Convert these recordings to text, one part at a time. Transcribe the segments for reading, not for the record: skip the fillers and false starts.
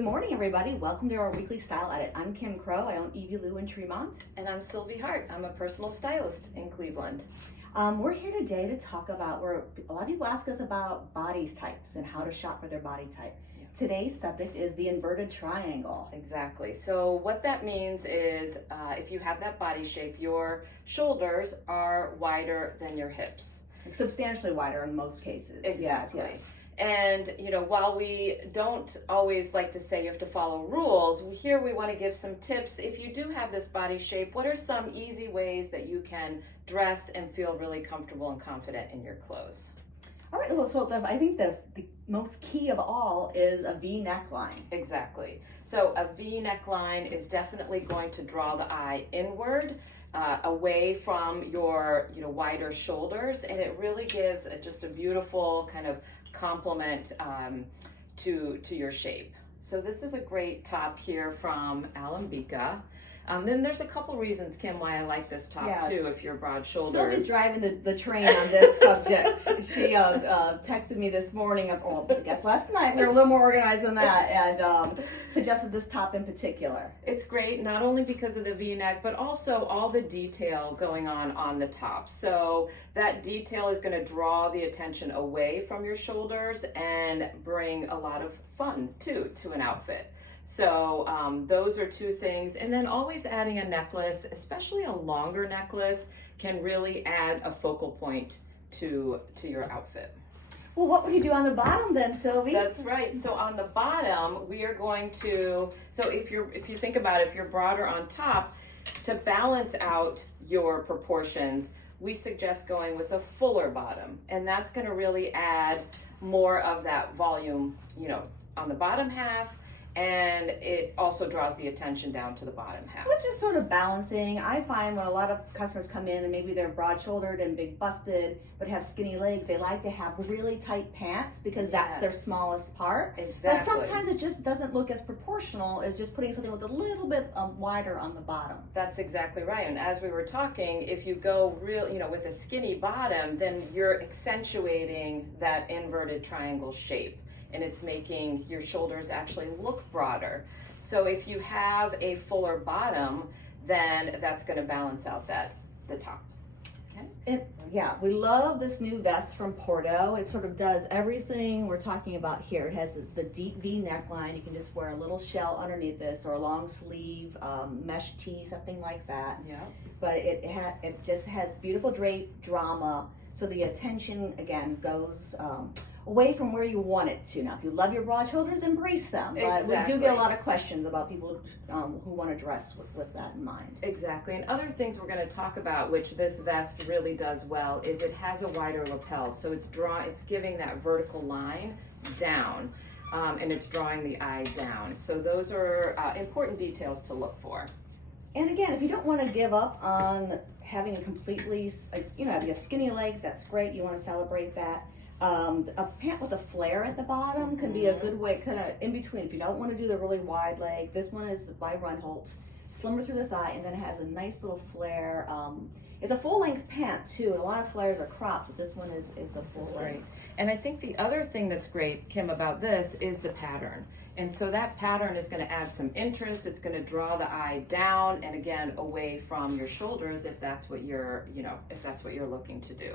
Good morning, everybody. Welcome to our weekly style edit. I'm Kim Crow. I own Evie Lou in Tremont. And I'm Sylvie Hart. I'm a personal stylist in Cleveland. We're here today to talk about where a lot of people ask us about body types and how to shop for their body type. Yeah. Today's subject is the inverted triangle. Exactly. So what that means is if you have that body shape, your shoulders are wider than your hips. Like substantially wider in most cases. Exactly. Yes. And, while we don't always like to say you have to follow rules, here we want to give some tips. If you do have this body shape, what are some easy ways that you can dress and feel really comfortable and confident in your clothes? All right, well, so I think the most key of all is a V neckline. Exactly. So a V neckline is definitely going to draw the eye inward, away from your wider shoulders, and it really gives just a beautiful kind of complement to your shape. So this is a great top here from Alembica. Then there's a couple reasons, Kim, why I like this top too, if you're broad shoulders. Sylvie's driving the train on this subject. She texted me this morning, I guess last night, we were a little more organized than that, and suggested this top in particular. It's great, not only because of the V-neck, but also all the detail going on the top. So that detail is going to draw the attention away from your shoulders and bring a lot of fun too to an outfit. So those are two things. And then always adding a necklace, especially a longer necklace, can really add a focal point to your outfit. Well, what would you do on the bottom then, Sylvie? That's right. So on the bottom, we are going to, so if you think about it, if you're broader on top, to balance out your proportions, we suggest going with a fuller bottom. And that's going to really add more of that volume, on the bottom half. And it also draws the attention down to the bottom half. Which is sort of balancing. I find when a lot of customers come in and maybe they're broad-shouldered and big busted, but have skinny legs, they like to have really tight pants because that's their smallest part. Exactly. But sometimes it just doesn't look as proportional as just putting something with a little bit wider on the bottom. That's exactly right. And as we were talking, if you go with a skinny bottom, then you're accentuating that inverted triangle shape. And it's making your shoulders actually look broader. So if you have a fuller bottom, then that's going to balance out the top. Okay. We love this new vest from Porto. It sort of does everything we're talking about here. It has the deep V neckline. You can just wear a little shell underneath this, or a long sleeve mesh tee, something like that. Yeah. But it just has beautiful drape drama. So the attention again goes away from where you want it to. Now, if you love your broad shoulders, embrace them. But we do get a lot of questions about people who want to dress with that in mind. Exactly. And other things we're going to talk about, which this vest really does well, is it has a wider lapel. So it's giving that vertical line down, and it's drawing the eye down. So those are important details to look for. And again, if you don't want to give up on having a completely, if you have skinny legs, that's great. You want to celebrate that. A pant with a flare at the bottom can be a good way, kind of in between. If you don't want to do the really wide leg, this one is by Runholtz, slimmer through the thigh, and then it has a nice little flare. It's a full-length pant too, and a lot of flares are cropped, but this one is a full length. And I think the other thing that's great, Kim, about this is the pattern. And so that pattern is going to add some interest. It's going to draw the eye down and again away from your shoulders if that's what you're looking to do.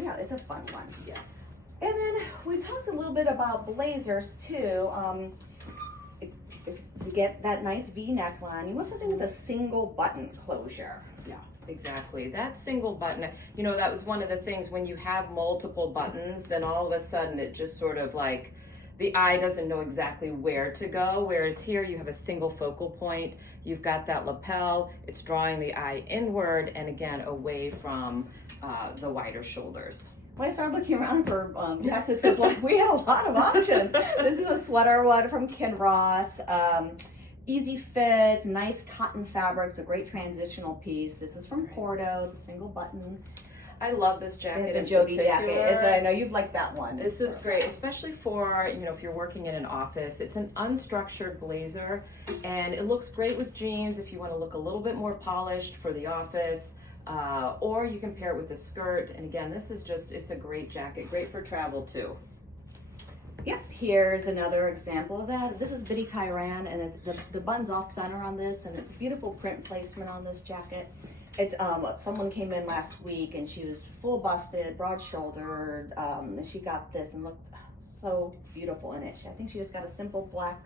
Yeah, it's a fun one. Yes. And then we talked a little bit about blazers too. To get that nice V neckline, you want something with a single button closure. Yeah, exactly. That single button, that was one of the things when you have multiple buttons, then all of a sudden it just sort of like the eye doesn't know exactly where to go. Whereas here you have a single focal point. You've got that lapel. It's drawing the eye inward and again away from the wider shoulders. When I started looking around for jackets with we had a lot of options. This is a sweater one from Ken Ross. Easy fit, nice cotton fabric. It's a great transitional piece. This is from Porto, the single button. I love this jacket. The Jody jacket. I know you've liked that one. This is great, especially for, if you're working in an office. It's an unstructured blazer, and it looks great with jeans if you want to look a little bit more polished for the office, or you can pair it with a skirt. And again, it's a great jacket, great for travel too. Yep, here's another example of that. This is Biddy Kyran, and the button's off center on this, and it's a beautiful print placement on this jacket. It's someone came in last week and she was full busted, broad shouldered, and she got this and looked so beautiful in it. I think she just got a simple black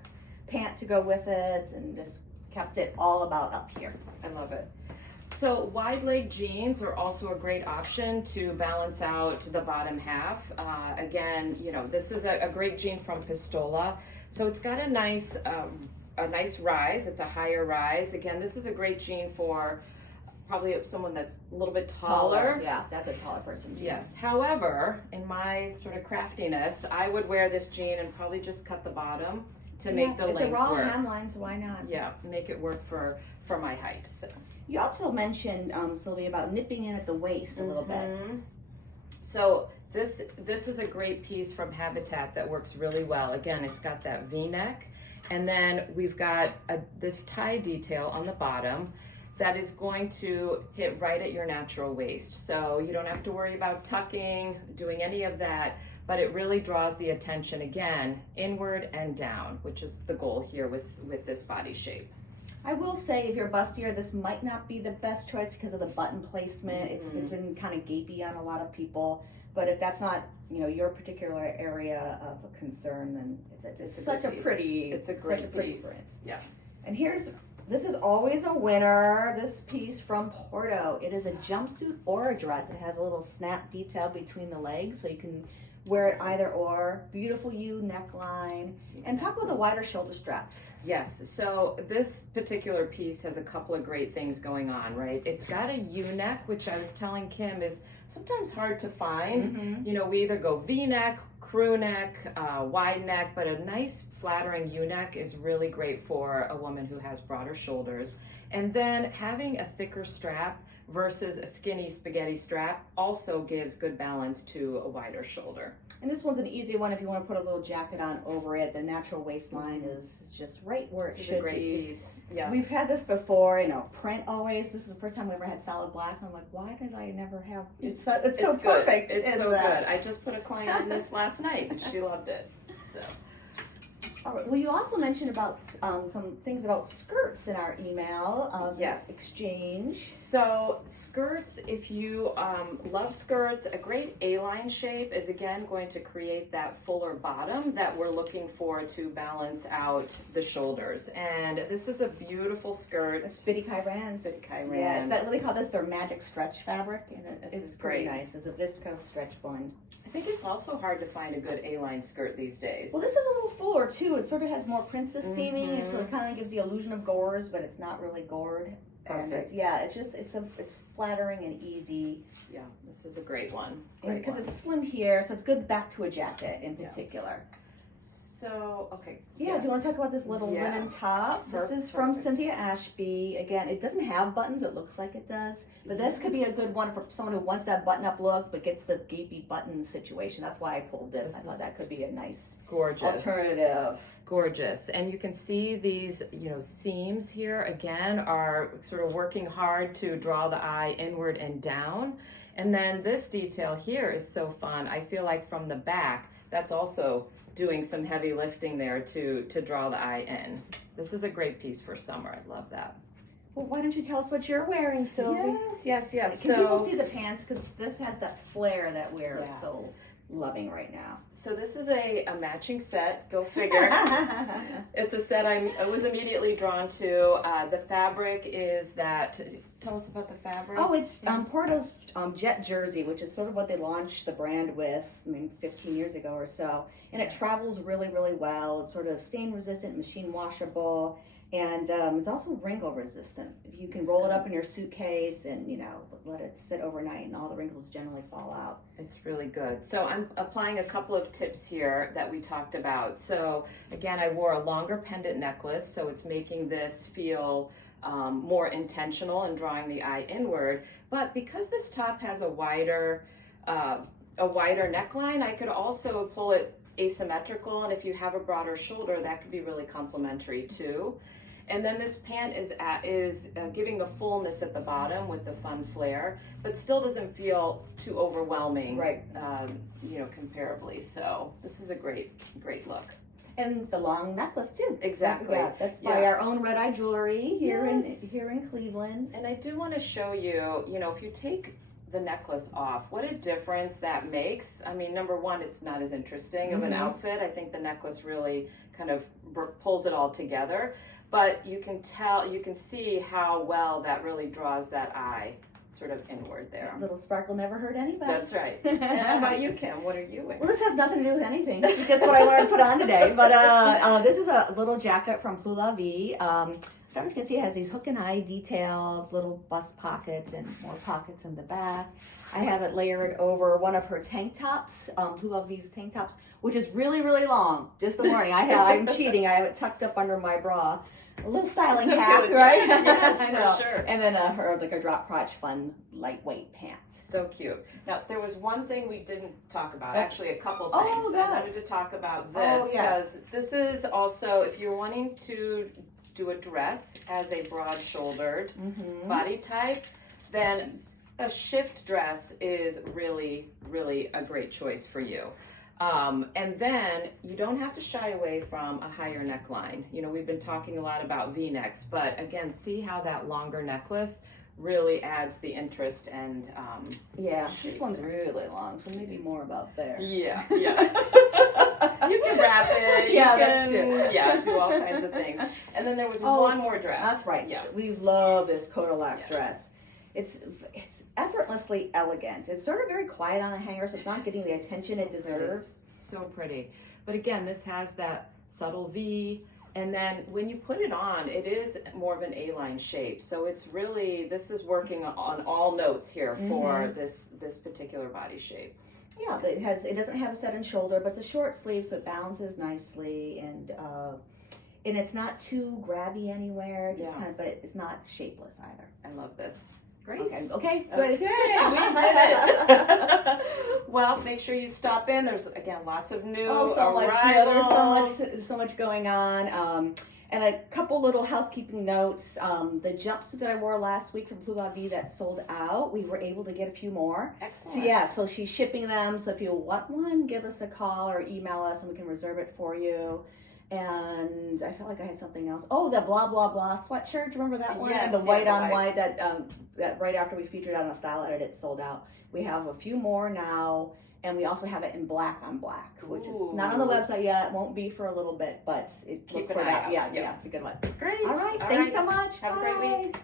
pant to go with it and just kept it all about up here. I love it. So wide leg jeans are also a great option to balance out the bottom half. Again, you know, this is a great jean from Pistola. So it's got a nice rise. It's a higher rise. Again, this is a great jean for probably someone that's a little bit taller. Yeah, that's a taller person jean. Yes. However, in my sort of craftiness, I would wear this jean and probably just cut the bottom to make the length work. It's a raw hemline, so why not? Yeah, make it work for my height. So. You also mentioned, Sylvie, about nipping in at the waist a little bit. So this is a great piece from Habitat that works really well. Again, it's got that V-neck, and then we've got this tie detail on the bottom that is going to hit right at your natural waist. So you don't have to worry about tucking, doing any of that, but it really draws the attention, again, inward and down, which is the goal here with this body shape. I will say, if you're bustier, this might not be the best choice because of the button placement. It's been kind of gapey on a lot of people, but if that's not, you know, your particular area of concern, then it's such a pretty print. Yeah. And this is always a winner, this piece from Porto. It is a jumpsuit or a dress. It has a little snap detail between the legs, so you can wear it either or. Beautiful U neckline. And talk about the wider shoulder straps. Yes, so this particular piece has a couple of great things going on, right? It's got a U-neck, which I was telling Kim is sometimes hard to find. You know, we either go V-neck, crew neck, wide neck, but a nice flattering U-neck is really great for a woman who has broader shoulders. And then having a thicker strap versus a skinny spaghetti strap also gives good balance to a wider shoulder. And this one's an easy one if you want to put a little jacket on over it. The natural waistline is just right where it should be. It's a great piece. Yeah. We've had this before, you know, print always. This is the first time we ever had solid black. I'm like, why did I never have it's so good. perfect. It's so good. I just put a client in this last night and she loved it. So. All right. Well, you also mentioned about some things about skirts in our email yes. exchange. So skirts, if you love skirts, a great A-line shape is again going to create that fuller bottom that we're looking for to balance out the shoulders. And this is a beautiful skirt. It's Biddy Kyran. Yeah, it's that, what they call this, their magic stretch fabric. And it's pretty nice. It's a viscose stretch blend. I think it's also hard to find a good A-line skirt these days. Well, this is a little fuller too. It sort of has more princess seaming, and so it kind of gives the illusion of gores, but it's not really gored. Perfect. And it's flattering and easy. Yeah, this is a great one. Because it's slim here, so it's good back to a jacket in particular. So, okay. Yeah, do you want to talk about this little linen top? This is from Cynthia Ashby. Again, it doesn't have buttons. It looks like it does. But this could be a good one for someone who wants that button-up look but gets the gapey button situation. That's why I pulled this. I thought that could be a nice alternative. Gorgeous. And you can see these, you know, seams here, again, are sort of working hard to draw the eye inward and down. And then this detail here is so fun. I feel like from the back, that's also doing some heavy lifting there to draw the eye in. This is a great piece for summer. I love that. Well, why don't you tell us what you're wearing, Sylvie? Yes. Can people see the pants? Because this has that flare that we're so loving right now. So this is a matching set. Go figure. It's a set I was immediately drawn to. The fabric is that. Tell us about the fabric. Oh, it's Porto's jet jersey, which is sort of what they launched the brand with, 15 years ago or so. And it travels really, really well. It's sort of stain resistant, machine washable, and it's also wrinkle resistant. You can roll it up in your suitcase and, you know, let it sit overnight, and all the wrinkles generally fall out. It's really good. So I'm applying a couple of tips here that we talked about. So again, I wore a longer pendant necklace, so it's making this feel more intentional and drawing the eye inward. But because this top has a wider neckline, I could also pull it asymmetrical, and if you have a broader shoulder, that could be really complimentary too. And then this pant is giving the fullness at the bottom with the fun flare, but still doesn't feel too overwhelming, Right. Comparably. So this is a great look. And the long necklace too. Exactly. Yeah, that's by our own Red Eye Jewelry here Yes. in Cleveland. And I do want to show you, if you take the necklace off, what a difference that makes. I mean, number one, it's not as interesting of an outfit. I think the necklace really kind of pulls it all together. But you can see how well that really draws that eye sort of inward there. A little sparkle never hurt anybody. That's right. And how about you, Kim? What are you wearing? Well, this has nothing to do with anything. It's just what I wanted to put on today. But this is a little jacket from Plus La Vie. I don't know if you can see, it has these hook and eye details, little bust pockets, and more pockets in the back. I have it layered over one of her tank tops, Plus La Vie's tank tops, which is really, really long. Just the warning. I'm cheating. I have it tucked up under my bra. A little styling So hack, cute. right? Yes, I know. for sure. And then her drop crotch fun lightweight pants. So cute. Now, there was one thing we didn't talk about, actually a couple Oh, things. good. I wanted to talk about this because this is also, if you're wanting to do a dress as a broad-shouldered body type, then a shift dress is really, really a great choice for you. And then you don't have to shy away from a higher neckline. We've been talking a lot about V-necks, but again, see how that longer necklace really adds the interest and This one's really long, so maybe more about there. Yeah. You can wrap it. That's true. Yeah, do all kinds of things. And then there was one more dress. That's right. Yeah. We love this Kodalak dress. It's effortlessly elegant. It's sort of very quiet on the hanger, so it's not getting the attention it deserves. So pretty. But again, this has that subtle V, and then when you put it on, it is more of an A-line shape. So it's really, this is working on all notes here for this particular body shape. Yeah, but it doesn't have a set and shoulder, but it's a short sleeve, so it balances nicely, and it's not too grabby anywhere. But it's not shapeless either. I love this. Great. Okay, good. We did it. Well, make sure you stop in. There's again lots of new There's so much going on. And a couple little housekeeping notes. The jumpsuit that I wore last week from Plus La Vie that sold out, we were able to get a few more. Excellent. So she's shipping them. So if you want one, give us a call or email us and we can reserve it for you. And I felt like I had something else. Oh, the blah blah blah sweatshirt. Do you remember that one? Yes, the white on white that right after we featured on the style edit, it sold out. We have a few more now, and we also have it in black on black, which is not on the website yet. It won't be for a little bit, but Keep an eye out. Yeah, it's a good one. Great. All right, thanks so much. Have a great week.